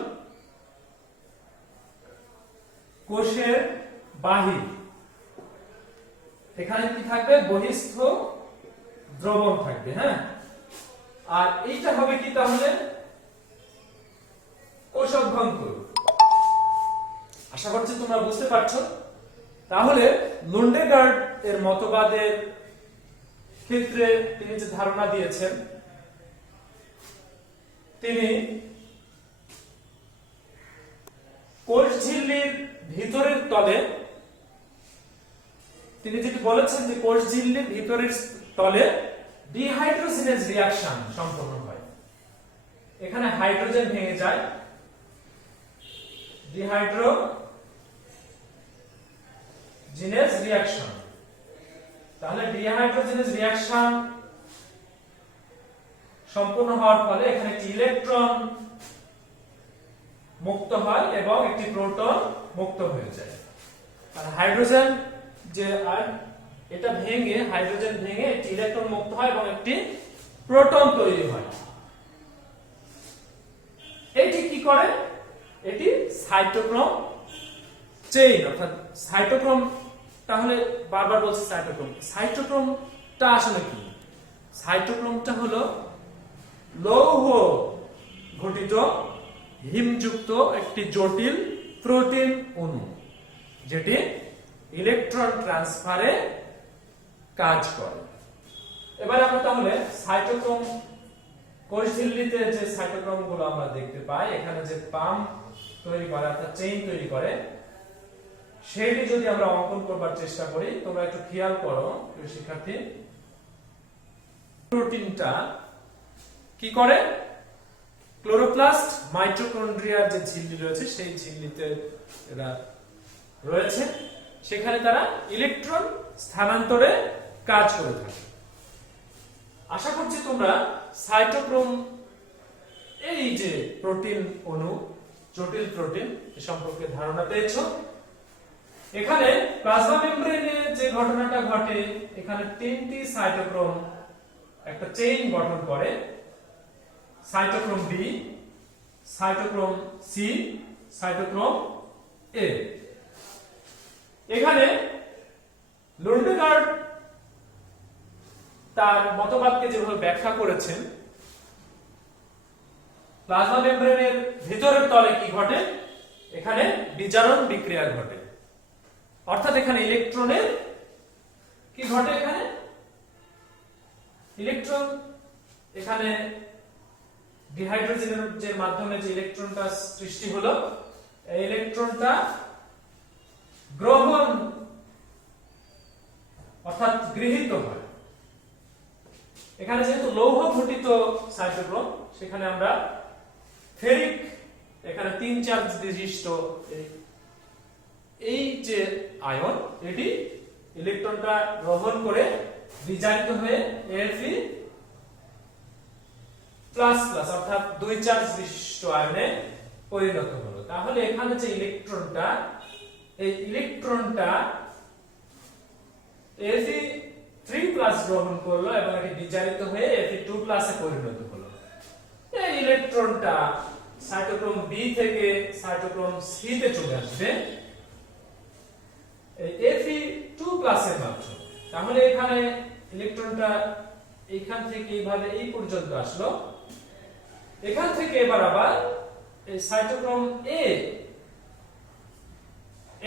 কোষের বাহির, এখানে কি থাকবে বহিস্থ দ্রবণ থাকবে। হ্যাঁ, আর এইটা হবে কি তাহলে কোষ অভ্যন্তর। আশা করছি তোমরা বুঝতে পারছো। তাহলে লুন্ডেগার্ড এর মতবাদের ক্ষেত্রে তিনি যে ধারণা দিয়েছেন, তিনি কোষ ঝিল্লির ভিতরের তলে, তিনি যেটি বলেছেন যে কোষ ঝিল্লির ভিতরের তলে ডিহাইড্রোজিনেজ রিঅ্যাকশন সম্পন্ন হয়। এখানে হাইড্রোজেন ভেঙে যায়, ডিহাইড্রোজিনেজ রিঅ্যাকশন। তাহলে ডিহাইড্রোজিনেজ রিঅ্যাকশন সম্পূর্ণ হওয়ার ফলে এখানে একটি ইলেকট্রন মুক্ত হয় এবং একটি প্রোটন মুক্ত হয়ে যায়। আর হাইড্রোজেন যে আর এটা ভেঙে হাইড্রোজেন ভেঙে একটি ইলেকট্রন মুক্ত হয় এবং একটি প্রোটন তৈরি হয়। এটি কি করে? এটি সাইটোক্রোম চেইন, অর্থাৎ সাইটোক্রোম, তাহলে বারবার বলছি সাইটোক্রোমটা আসলে কি? সাইটোক্রোমটা হলো লৌহ ঘটিত হিমযুক্ত একটি জটিল প্রোটিন অণু, যেটি ইলেকট্রন ট্রান্সফারে কাজ করে। এবার আমরা তাহলে সাইটোক্রোম কোষঝিল্লিতে যে সাইটোক্রোম গুলো আমরা দেখতে পাই, এখানে যে পাম্প তৈরি করে অর্থাৎ চেইন তৈরি করে, সেটি যদি আমরা অঙ্কন করবার চেষ্টা করি, তোমরা একটু খেয়াল করো প্রিয় শিক্ষার্থী। প্রোটিনটা কি করে? ক্লোরোপ্লাস্ট মাইটোকন্ড্রিয়ার যে ঝিল্লি রয়েছে সেই ঝিল্লিতে এরা রয়েছে, সেখানে তারা ইলেকট্রন স্থানান্তরে কাজ করে থাকে। আশা করছি তোমরা সাইটোক্রোম এই যে প্রোটিন অণু, জটিল প্রোটিন এ সম্পর্কে ধারণা পেয়েছো। এখানে প্লাজমা মেমব্রেনে যে ঘটনাটা ঘটে, এখানে তিনটি সাইটোক্রোম একটা চেইন গঠন করে, cytochrome B, cytochrome C, cytochrome A. এখানে লুন্ডেগার্ড তার মতবাদকে যেভাবে ব্যাখ্যা করেছেন, প্লাজমা মেমব্রেনের ভিতরের তলে কি ঘটে? এখানে বিজারণ বিক্রিয়া ঘটে, অর্থাৎ এখানে ইলেকট্রনের কি ঘটে? এখানে ইলেকট্রন, এখানে ডিহাইড্রোজেনের মাধ্যমে যে ইলেকট্রনটা সৃষ্টি হলো, এই ইলেকট্রনটা গ্রহণ অর্থাৎ গৃহীত হয়। এখানে যেহেতু লৌহ ঘটিত সাইটোক্রোম, সেখানে আমরা ফেরিক, এখানে 3 চার্জ বিশিষ্ট এই যে আয়ন, এটি ইলেকট্রনটা গ্রহণ করে বিজারিত হয়ে Fe প্লাস প্লাস অর্থাৎ 2 চার্জ বিশিষ্ট আয়নে পরিণত হলো। তাহলে এখানে যে ইলেকট্রনটা, এই ইলেকট্রনটা Fe3+ গ্রহণ করলো এবং এটি বিজারিত হয়ে Fe2+ এ পরিণত হলো। এই ইলেকট্রনটা সাইটোক্রোম বি থেকে সাইটোক্রোম সি তে চলে আসবে এই Fe2+ এর মাধ্যমে। তাহলে এখানে ইলেকট্রনটা এখান থেকে এইভাবে এই পর্যন্ত আসলো, এখান থেকে এবার আবার এই সাইটোক্রোম এ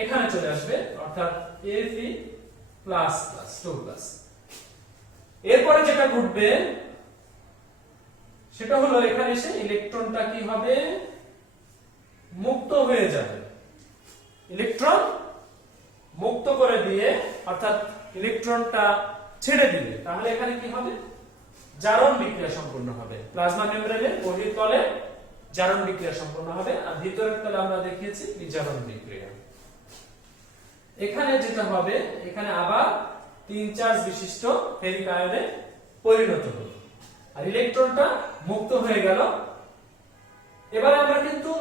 এখানে চলে আসবে, অর্থাৎ Fe++2+। এরপরে যেটা ঘটবে সেটা হলো এখানে এসে ইলেকট্রনটা কি হবে? মুক্ত হয়ে যাবে। ইলেকট্রন মুক্ত করে দিয়ে অর্থাৎ ইলেকট্রনটা ছেড়ে দিলে তাহলে এখানে কি হবে? জারণ বিক্রিয়া সম্পন্ন হবে। প্লাজমা মেমব্রেনের বহির্তলে জারণ বিক্রিয়া সম্পন্ন হবে, আর ভিতরের তলে আমরা দেখিয়েছি বিজারণ বিক্রিয়া। এখানে যেটা হবে, এখানে আবার 3 চার্জ বিশিষ্ট ফেরিক আয়নে পরিণত হলো, আর ইলেকট্রনটা মুক্ত হয়ে গেল। এবার আমরা কিন্তু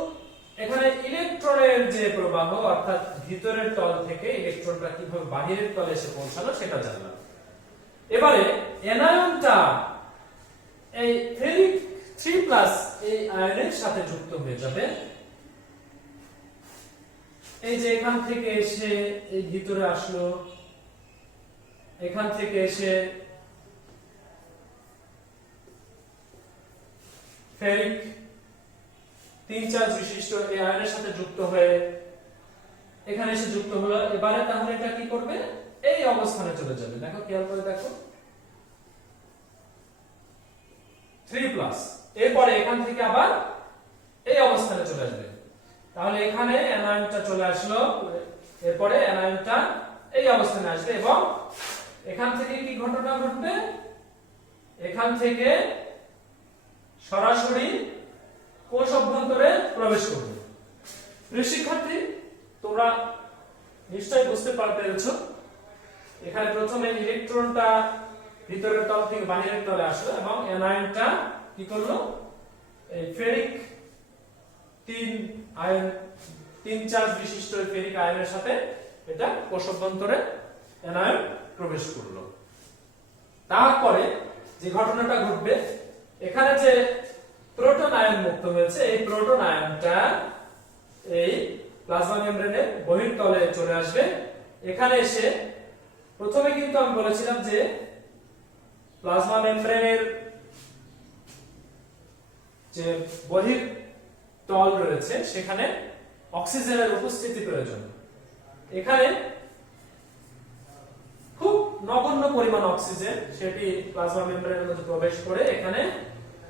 এখানে ইলেকট্রনের যে প্রবাহ অর্থাৎ ভিতরের তল থেকে ইলেকট্রনটা কিভাবে বাহিরের তলে এসে পৌঁছালো সেটা জানলাম। এবারে অ্যানায়নটা এই ফেরিক 3+ এই আয়নের সাথে যুক্ত হয়ে যাবে। এই যে এখান থেকে এসে এই ভিতরে আসলো, এখান থেকে এসে ফেরিক 3 চার্জ বিশিষ্ট এই আয়নের সাথে যুক্ত হয়ে এখানে এসে যুক্ত হলো। এবারে তাহলে এটা কি করবে? এই অবস্থানে চলে যাবে। দেখো, খেয়াল করে দেখো, 3+। এরপরে এখান থেকে আবার এই অবস্থানে চলে আসবে। তাহলে এখানে অ্যানায়নটা চলে আসলো, এরপরে অ্যানায়নটা এই অবস্থানে আসবে এবং এখান থেকে কি ঘটনা ঘটবে? এখান থেকে সরাসরি কোষ অভ্যন্তরে প্রবেশ করবে। প্রিয় শিক্ষার্থী, তোমরা নিশ্চয়ই বুঝতে পেরেছো, এখানে প্রথমে ইলেকট্রনটা ভিতরের তল থেকে বাহিরের তলে আসলো এবং অ্যানায়নটা কি করলো, এই ফেরিক 3 চার্জ বিশিষ্ট ফেরিক আয়নের সাথে এটা কোষ অভ্যন্তরে অ্যানায়ন প্রবেশ করলো। তারপরে যে ঘটনাটা ঘটবে, এখানে যে প্রোটন আয়ন মুক্ত হয়েছে, এই প্রোটন আয়নটা এই প্লাজমা মেমব্রেনের বহির্তলে চলে আসবে। এখানে এসে প্রথমে কিন্তু আমি বলেছিলাম যে প্লাজমা মেমব্রেনের যে বহির্তল রয়েছে সেখানে অক্সিজেনের উপস্থিতি প্রয়োজন। এখানে খুব নগণ্য পরিমাণ অক্সিজেন সেটি প্লাজমা মেমব্রেনের মধ্যে প্রবেশ করে এখানে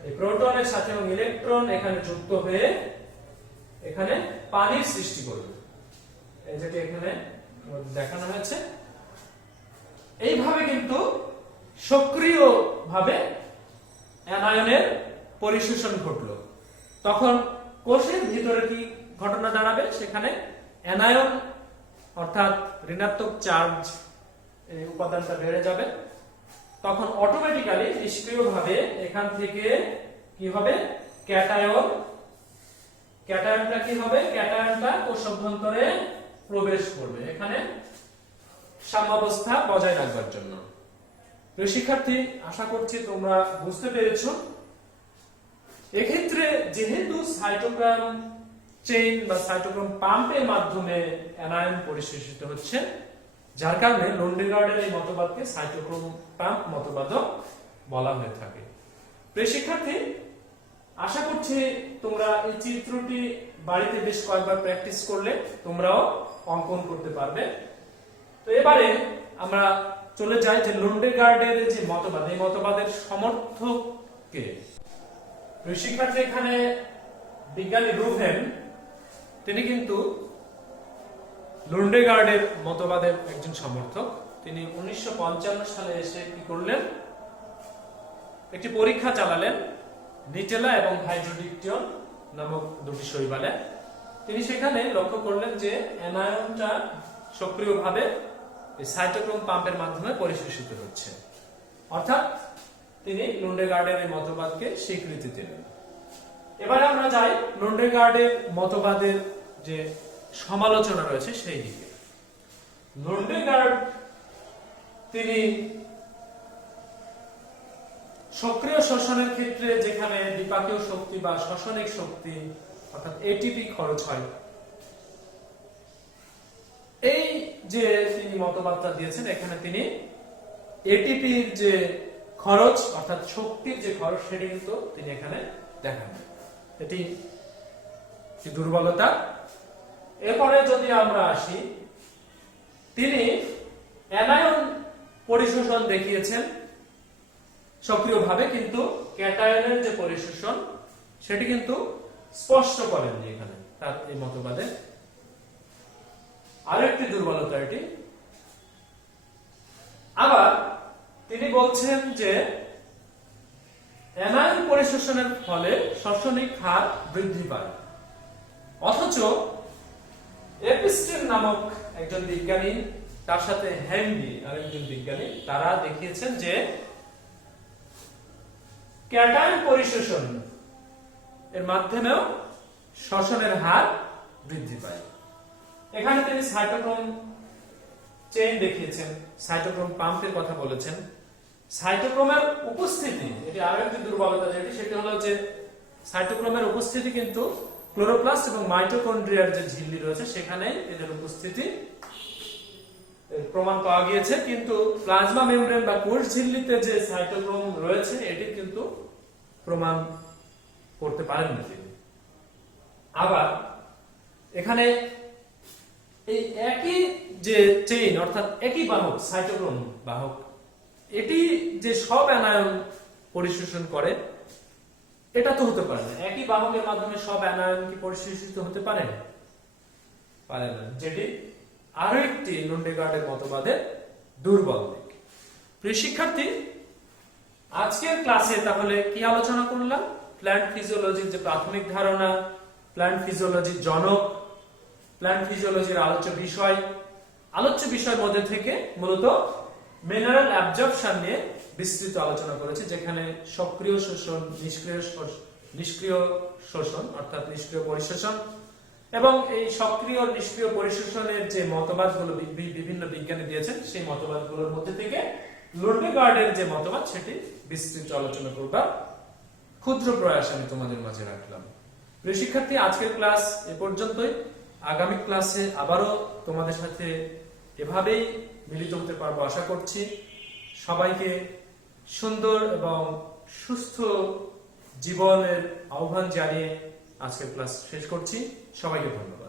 এই প্রোটনের সাথে এবং ইলেকট্রন এখানে যুক্ত হয়ে এখানে পানির সৃষ্টি করবে, এই যেটি এখানে দেখানো হয়েছে। এইভাবে কিন্তু সক্রিয়ভাবে অ্যানায়নের পরিশোষণ ঘটলো। তখন কোষের ভিতরে কি ঘটনা দাঁড়াবে, সেখানে অ্যানায়ন অর্থাৎ ঋণাত্মক চার্জ এই উপাদানটা বেড়ে যাবে। তখন অটোমেটিক্যালি নিষ্ক্রিয়ভাবে এখান থেকে কি হবে, ক্যাটায়ন, ক্যাটায়নটা কি হবে, ক্যাটায়নটা কোষ অভ্যন্তরে প্রবেশ করবে এখানে সাম্যাবস্থা বজায় রাখবার জন্য। প্রিয় শিক্ষার্থী, আশা করছি তোমরা বুঝতে পেরেছো। এক্ষেত্রে যেহেতু সাইটোক্রোম চেইন বা সাইটোক্রোম পাম্পের মাধ্যমে অ্যানায়ন পরিশোষিত হচ্ছে, যার কারণে লন্ডেগার্ডের এই মতবাদকে সাইটোক্রোম পাম্প মতবাদও বলা হয়ে থাকে। প্রিয় শিক্ষার্থী, আশা করছি তোমরা এই চিত্রটি বাড়িতে বেশ কয়েকবার প্র্যাকটিস করলে তোমরাও অঙ্কন করতে পারবে। তো এবারে আমরা চলে যাই যে লন্ডেগার্ডের যে মতবাদ, এই মতবাদের সমর্থক কে। প্রিয় শিক্ষার্থী, এখানে বিজ্ঞানী রুভেন তিনি কিন্তু লন্ডেগার্ডের মতবাদের একজন সমর্থক। তিনি 1955 সালে এসে কি করলেন, একটি পরীক্ষা চালালেন নিটেলা এবং হাইড্রোডিকটিয়ন নামক দুটি শৈবালে। তিনি সেখানে লক্ষ্য করলেন যে অ্যানায়নটা সক্রিয়ভাবে সাইটোক্রোম পাম্পের মাধ্যমে পরিশোষিত হচ্ছে, অর্থাৎ তিনি লন্ডেগার্ডের এই মতবাদকে স্বীকৃতি দিলেন। এবারে আমরা যাই লন্ডেগার্ডের মতবাদের যে সমালোচনা রয়েছে সেই দিকে। লন্ডেগার্ড তিনি সক্রিয় শ্বসনের ক্ষেত্রে যেখানে বিপাকীয় শক্তি বা শ্বসনিক শক্তি অর্থাৎ এটিপি খরচ হয়, এই যে তিনি মতবাদটা দিয়েছেন, এখানে তিনি এটিপির যে খরচ অর্থাৎ শক্তির যে খরচ সেটি কিন্তু তিনি এখানে দেখান। এটি দুর্বলতা। এরপরে যদি আমরা আসি, তিনি অ্যানায়ন পরিশোষণ দেখিয়েছেন সক্রিয়ভাবে, কিন্তু ক্যাটায়নের যে পরিশোষণ সেটি কিন্তু স্পষ্ট করেননি এখানে তার এই মতবাদে। আরেকটি দুর্বলতা এটি। আবার তিনি বলছেন যে অ্যানায়ন পরিশোষণের ফলে শ্বসনিক হার বৃদ্ধি পায়, অথচ এপিস্টেন নামক একজন বিজ্ঞানী, তার সাথে হেনরি আরেকজন বিজ্ঞানী, তারা দেখিয়েছেন যে ক্যাটায়ন পরিশোষণ এর মাধ্যমেও শ্বসনের হার বৃদ্ধি পায়। এখানে তিনি সাইটোক্রোম চেইন দেখিয়েছেন, সাইটোক্রোম পাম্পের কথা বলেছেন। সাইটোক্রোমের উপস্থিতি, এটি আরো একটি দুর্বলতা যেটি, সেটি হলো যে সাইটোক্রোমের উপস্থিতি কিন্তু ক্লোরোপ্লাস্ট এবং মাইটোকন্ড্রিয়ার যে ঝিল্লি রয়েছে সেখানে এদের উপস্থিতি প্রমাণ পাওয়া গিয়েছে, কিন্তু প্লাজমা মেমব্রেন বা কোষ ঝিল্লিতে যে সাইটোক্রোম রয়েছে এটি কিন্তু প্রমাণ করতে পারেননি তিনি। আবার এখানে এই একই যে চেইন অর্থাৎ একই বাহক, সাইটোক্রোম বাহক, এটি যে সব অ্যানায়ন পরিশোষণ করে এটা তো হতে পারে না। একই বাহকের মাধ্যমে সব অ্যানায়ন কি পরিশোষিত হতে পারে না, যেটি আরো একটি লন্ডেগার্ডের মতবাদের দুর্বল দিক। প্রিয় শিক্ষার্থী, আজকের ক্লাসে তাহলে কি আলোচনা করলাম? প্ল্যান্ট ফিজিওলজির যে প্রাথমিক ধারণা, প্ল্যান্ট ফিজিওলজির জনক, প্ল্যান্ট ফিজিওলজির আলোচ্য বিষয়ের মধ্যে থেকে মূলত মিনারেল অ্যাবজর্পশন নিয়ে বিস্তৃত আলোচনা করেছি, যেখানে সক্রিয় শোষণ, নিষ্ক্রিয় শোষণ অর্থাৎ নিষ্ক্রিয় পরিশোষণ এবং এই সক্রিয় নিষ্ক্রিয় পরিশোষণের যে মতবাদগুলো বিভিন্ন বিজ্ঞানী দিয়েছেন, সেই মতবাদগুলোর মধ্যে থেকে লোডবেগার্ডের যে মতবাদ সেটি বিস্তৃত আলোচনা করবার ক্ষুদ্র প্রয়াস আমি তোমাদের মাঝে রাখলাম। প্রিয় শিক্ষার্থী, আজকের ক্লাস এ পর্যন্তই। আগামী ক্লাসে আবারও তোমাদের সাথে এভাবেই মিলিত হতে পারবো আশা করছি। সবাইকে সুন্দর এবং সুস্থ জীবনের আহ্বান জানিয়ে আজকের ক্লাস শেষ করছি। সবাইকে ধন্যবাদ।